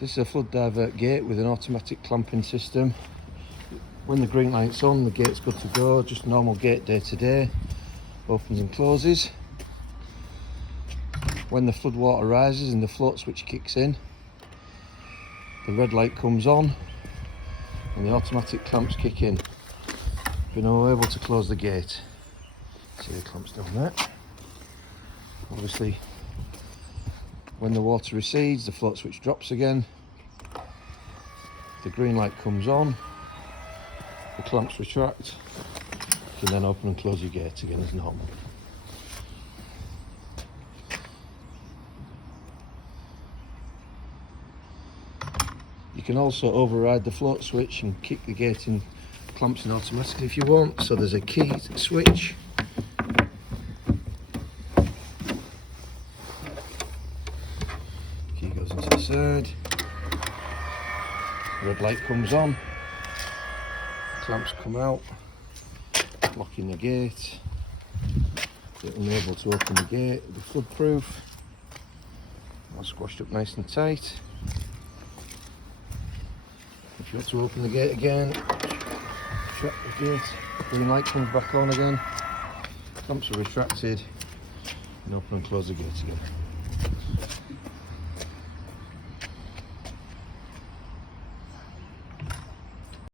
This is a flood divert gate with an automatic clamping system. When the green light's on, the gate's good to go, just normal gate day to day, opens and closes. When the flood water rises and the float switch kicks in, the red light comes on and the automatic clamps kick in. We're now able to close the gate. See the clamps down there. Obviously, when the water recedes, the float switch drops again. The green light comes on, the clamps retract. You can then open and close your gate again as normal. You can also override the float switch and kick the gate in, clamps in automatically if you want. So there's a key switch. Key goes into the side. Red light comes on. Clamps come out, locking the gate. It'll enable to open the gate. It'll be flood proof. All squashed up nice and tight. If you want to open the gate again, shut the gate, green light comes back on again, clamps are retracted, and open and close the gate again.